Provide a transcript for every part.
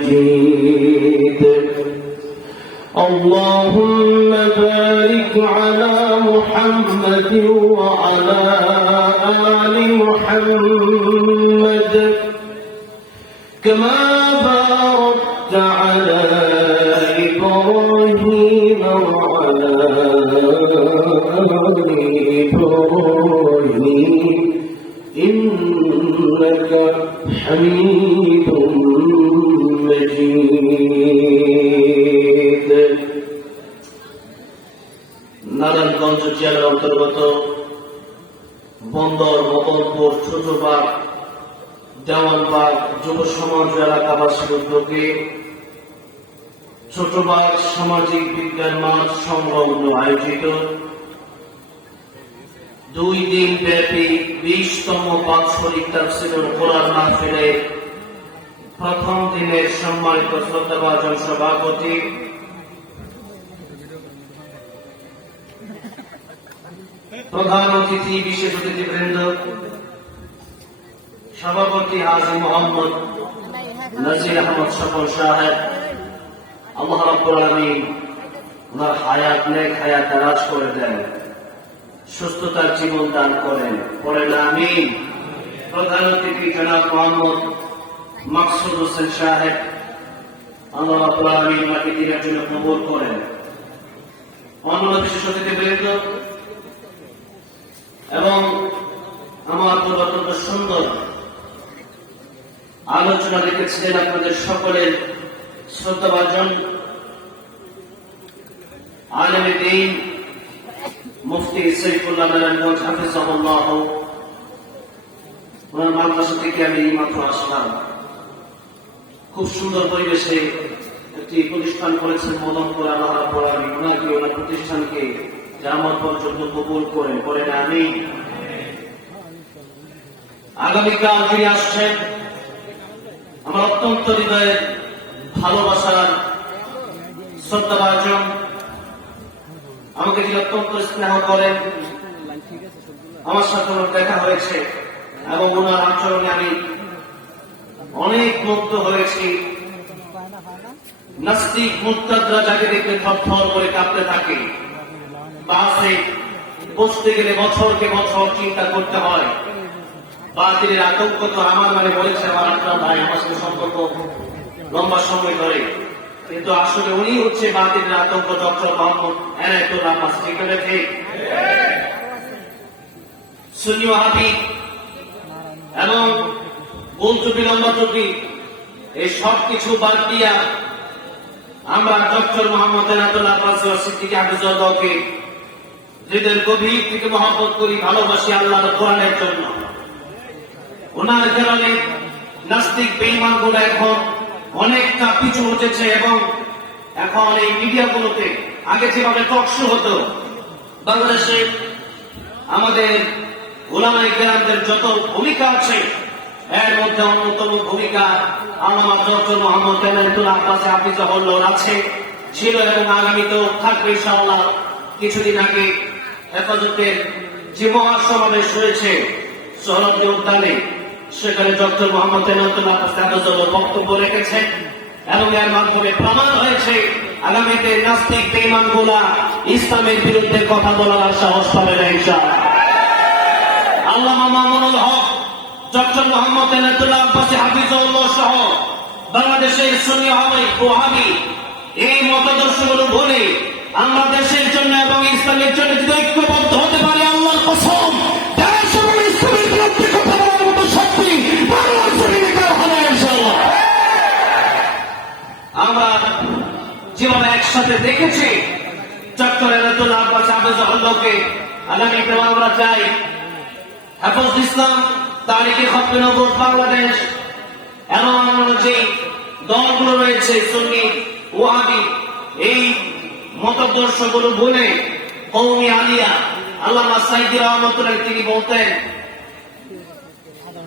مجيد اللهم بارك على محمد وعلى آل محمد كما باركت على إبراهيم وعلى آل إبراهيم إنك حميد مجيد নারায়ণগঞ্জ জেলার অন্তর্গত বন্দর মদনপুর ছোটবাগ দেওয়ানবাগ যুব সমাজ এলাকাবাসীর উদ্যোগে ছোটবাগ সামাজিক বিজ্ঞান মাঠ সংলগ্ন আয়োজিত 2 দিন ব্যাপী 20তম বাৎসরিক তাফসীরুল কোরআন মাহফিলে প্রথম দিনের সম্মানিত শ্রদ্ধাভাজন সভাপতি প্রধান অতিথি বিশেষ অতিথিবৃন্দ সভাপতি হাজী মোহাম্মদ নাজির আহমদ সফর সাহেব আল্লাহ রাব্বুল আলামিন ওনার হায়াত নেক হায়াত দারাজ করে দেন, সুস্থতার জীবন দান করেন, পড়েন আমিন। প্রধান অতিথি জনাব মোহাম্মদ মাকসুদ হোসেন সাহেব আল্লাহ রাব্বুল আলামিন মাটি দিনের জন্য কবুল করেন। অন্য বিশেষ অতিথিবৃন্দ এবং আমার অত্যন্ত সুন্দর আলোচনা রেখেছিলেন আপনাদের সকলের শ্রদ্ধাভাজন আলেমে দ্বীন মুফতি সাইফুল্লাহ নারায়ণগঞ্জ হাফিজাহুল্লাহ। ওনার মাদ্রাসা থেকে আমি মাত্র আসলাম। খুব সুন্দর পরিবেশে একটি প্রতিষ্ঠান করেছেন মদনপুর। আল্লাহ রাব্বুল আলামিন ওনাকে ওনার প্রতিষ্ঠানকে কিয়ামত পর্যন্ত কবুল করেন, পড়েন আমিন। আগামীকাল যিনি আসছেন আমার অত্যন্ত হৃদয়ের ভালোবাসার শ্রদ্ধাভাজন, আমাকে যিনি অত্যন্ত স্নেহ করেন, আমার সাথে ওনার দেখা হয়েছে এবং ওনার আচরণে আমি অনেক মুগ্ধ হয়েছি। নাস্তিক মুরতাদরা যাকে দেখলে থরথর করে কাঁপতে থাকে, বাসে বসতে গেলে বছরকে বছর চিন্তা করতে হয়। বাতিলের আতঙ্ক তো আমার মানে বলেছে আমার আপনার ভাই, আমার সাথে সম্পর্ক লম্বা সময় ধরে, কিন্তু আসলে উনি হচ্ছে বাতিলের আতঙ্ক। ডক্টর মোহাম্মদ এনায়েতুল্লাহ আব্বাস, ঠিক আছে? ঠিক। সুন্নি ওয়াহাবি এবং গোল টুপি লম্বা টুপি এই সব কিছু বাদ দিয়া আমরা ডক্টর মোহাম্মদ এনায়েতুল্লাহ আব্বাস সিদ্দিকী হাফিজাহুল্লাহকে হৃদয়ের গভীর থেকে মহব্বত করি, ভালোবাসি আল্লাহর কোরআনের জন্য। ওনার কারণে নাস্তিক বেঈমান গুলো এখন অনেকটা পিছু উঠেছে এবং এখন এই মিডিয়াগুলোতে আগে যেভাবে টক শো হতো, বাংলাদেশে আমাদের উলামায়ে কেরামদের যত ভূমিকা আছে এর মধ্যে অন্যতম ভূমিকা আল্লামা ডক্টর মোহাম্মদ এনায়েতুল্লাহ আব্বাস হাফিজাহুল্লাহ আছে, ছিল এবং আগামীতেও থাকবে ইনশাআল্লাহ। কিছুদিন আগে হেফাজতের যে মহাসমাবেশ হয়েছে সোহরাওয়ার্দী উদ্যানে, সেখানে ডক্টর মোহাম্মদ এনায়েতুল্লাহ আব্বাস হাফিজাহুল্লাহ বক্তব্য রেখেছেন এবং এর মাধ্যমে প্রমাণ হয়েছে আগামীতে নাস্তিক বেঈমান গুলা ইসলামের বিরুদ্ধে কথা বলার সাহস পাবে না ইনশাআল্লাহ। আল্লামা মামুনুল হক, ডক্টর মোহাম্মদ এনায়েতুল্লাহ আব্বাস হাফিজাহুল্লাহ সহ বাংলাদেশের সুন্নি ওয়াহাবি এই মতাদর্শগুলো ভুলে আমরা দেশের জন্য এবং ইসলামের জন্য যদি ঐক্যবদ্ধ হতে পারি, আল্লাহর কসম দেশ এবং ইসলামের বিরুদ্ধে কথা বলার মতো শক্তি বাংলার জমিনে কারো হবে না ইনশাআল্লাহ। আমরা যেভাবে একসাথে দেখেছি ডক্টর এনায়েতুল্লাহ আব্বাস হাফিজাহুল্লাহকে, আগামীতে আমরা চাই হেফাজত ইসলাম, তারিখে খতমে নবুয়ত বাংলাদেশ এবং অন্যান্য যে দলগুলো রয়েছে সুন্নি ওয়াহাবি, এই মতাদর্শগুলো বলে কওমি আলিয়া আল্লামা সাইদি রহমাতুল্লাহ তিনি বলতেন,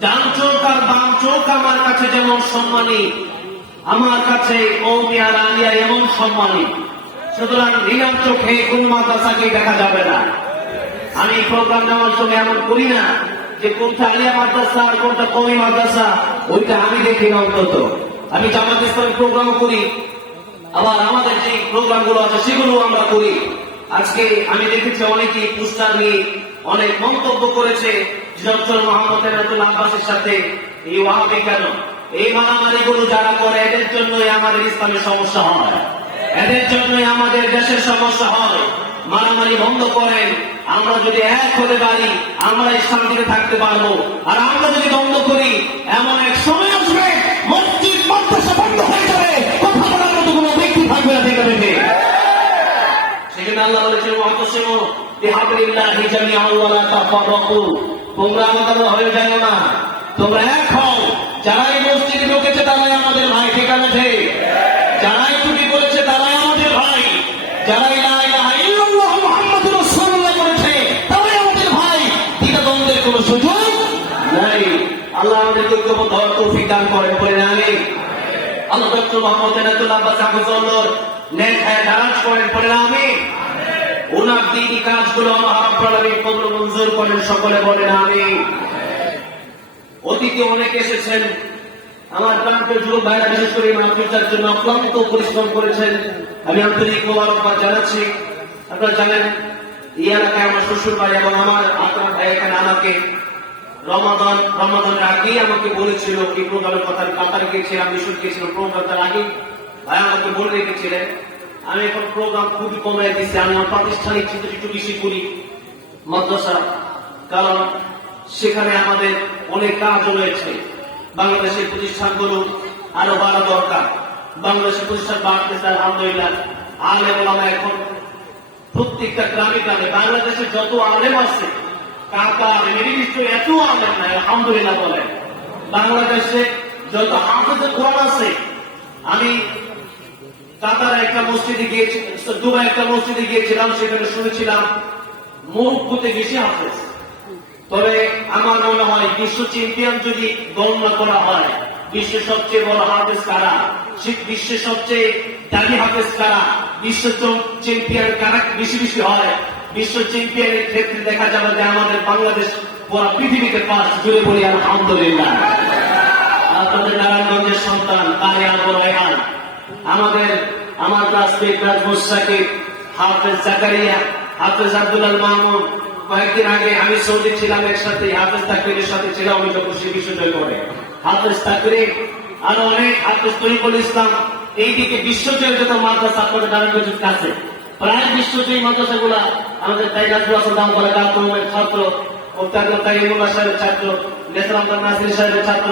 ডান চোখ আর বাম চোখ আমার কাছে যেমন সম্মানী, আমার কাছে কওমি আর আলিয়া এমন সম্মানী। সুতরাং নীলাম চোখে কোন মাদ্রাসাকে দেখা যাবে না। আমি প্রোগ্রাম নেওয়ার সময় এমন করি না যে কোনটা আলিয়া মাদ্রাসা আর কোনটা কওমি মাদ্রাসা, ওইটা আমি দেখি না। অন্তত আমি জামাত ইসলামের প্রোগ্রামও করি, আবার আমাদের যে প্রোগ্রামগুলো আছে সেগুলো আমরা করি। আজকে আমি দেখেছি অনেকেই পোস্টার নিয়ে অনেক মন্তব্য করেছে ডক্টর মোহাম্মদ এনায়েতুল আব্বাসের সাথে এই ওয়াহাবি কেন, এই মারামারিগুলো যারা করে এদের জন্যই আমাদের ইসলামের সমস্যা হয়, এদের জন্যই আমাদের দেশের সমস্যা হয়। মারামারি বন্ধ করেন, আমরা যদি এক হতে পারি আমরা শান্তিতে থাকতে পারবো। আর আমরা যদি বন্ধ করি এমন এক সময় আসবে মসজিদ মাদ্রাসা বন্ধ হয়ে যাবে, কথা বলার মতো কোনো ব্যক্তি থাকবে না। ঠিক আছে, সেখানে আল্লাহ বলেছেন ওয়াতাসিমু বিহাবলিল্লাহি জামিআন ওয়া লা তাফাররাকু, তোমরা আমাদের হয়ে যাও না, তোমরা এক হও। যারা এই মসজিদে ঢুকেছে তারাই আমাদের ভাই, ঠিক আছে? যারাই ত্রুটি করেছে তারাই আমাদের ভাই, যারা লা ইলাহা ইল্লাল্লাহ মুহাম্মাদুর রাসূলুল্লাহ করেছে তারাই আমাদের ভাই। দ্বিধাদ্বন্দ্বের কোনো সুযোগ নাই। আল্লাহ আমাদেরকে ঐক্যবদ্ধ হওয়ার তৌফিক দান করেন, বলেন আমিন। আল্লাহ ডক্টর মোহাম্মদ এনায়েতুল আব্বাস হাফিজাহুল্লাহর নেক হায়াত দারাজ করেন, বলেন আমিন। ওনার দিনই কাজগুলো আল্লাহ রাব্বুল আলামিন কবুল মঞ্জুর করেন, সকলে বলেন আমিন। অতীতে অনেকে এসেছেন, আমার প্রান্তের যুবক ভাইরা বিশেষ করে মাহফিলটার জন্য অক্লান্ত পরিশ্রম করেছেন, আমি আন্তরিক মোবারকবাদ জানাচ্ছি। আপনারা জানেন এই এলাকায় আমার শ্বশুর বাড়ি এবং আমার আপনার ভাই এখানে আমাকে রমাদানের আগেই আমাকে বলেছিল এই প্রোগ্রামের কথা। আমি কাতার গিয়েছিলাম, মিশর গিয়েছিলাম, প্রোগ্রামটার আগে ভাই আমাকে বলে রেখেছিলেন। আমি এখন প্রোগ্রাম খুবই কমে দিচ্ছি, আমি আমার প্রাতিষ্ঠানিক চিন্তা একটু বেশি করি মাদ্রাসা, কারণ সেখানে আমাদের অনেক কাজ রয়েছে। বাংলাদেশের প্রতিষ্ঠানগুলো আরো বাড়া দরকার, বাংলাদেশের প্রতিষ্ঠান বাড়তেছে আলহামদুলিল্লাহ। আলেম ওলামা এখন প্রত্যেকটা গ্রামে গ্রামে, বাংলাদেশে যত আলেম আছে কাতার মিডল ইস্টে এত আলেম নাই আলহামদুলিল্লাহ বলেন। বাংলাদেশে যত হাফেজে কোরআন আছে, আমি কাতার একটা মসজিদে গিয়েছি, দুবাই একটা মসজিদে গিয়েছিলাম, সেখানে শুনেছিলাম মুহূর্তে বেশি হাফেজ। তবে আমার মনে হয় বিশ্ব চ্যাম্পিয়ন যদি গণনা করা হয়, বিশ্বের সবচেয়ে বড় হাফেজ কারা, বিশ্বের সবচেয়ে দামি হাফেজ কারা, বিশ্ব চ্যাম্পিয়ন কারা বেশি বেশি হয়, বিশ্ব চ্যাম্পিয়নের ক্ষেত্রে দেখা যাবে যে আমাদের বাংলাদেশ পুরো পৃথিবীতে পাঁচ, জুড়ে বলি আলহামদুলিল্লাহ। আপনাদের নারায়ণগঞ্জের সন্তান কারি আবুল রায়হান, আমার ক্লাসমেট মুশতাকিব, হাফেজ জাকারিয়া, হাফেজ আব্দুল মামুন। কয়েকদিন আগে আমি সৌদি ছিলাম, একসাথে হাফেজ তাকরিরের সাথে ছিলাম, আমি যখন সে বিশ্বজয় করে হাফেজ তাকরির, আরো অনেক হাফেজ তরিকুল ইসলাম। এইদিকে বিশ্বজয়ের যত মাদ্রাসা আপনাদের নারায়ণগঞ্জের কাছে, প্রায় বিশ্বজয়ী মাদ্রাসাগুলা আমাদের তাইনাজুল হাসান দাম করে ছাত্র, মুক্তাদুল কাইমুল্লাহ সাহেবের ছাত্র, নেসর আহমদ নাসির সাহেবের ছাত্র,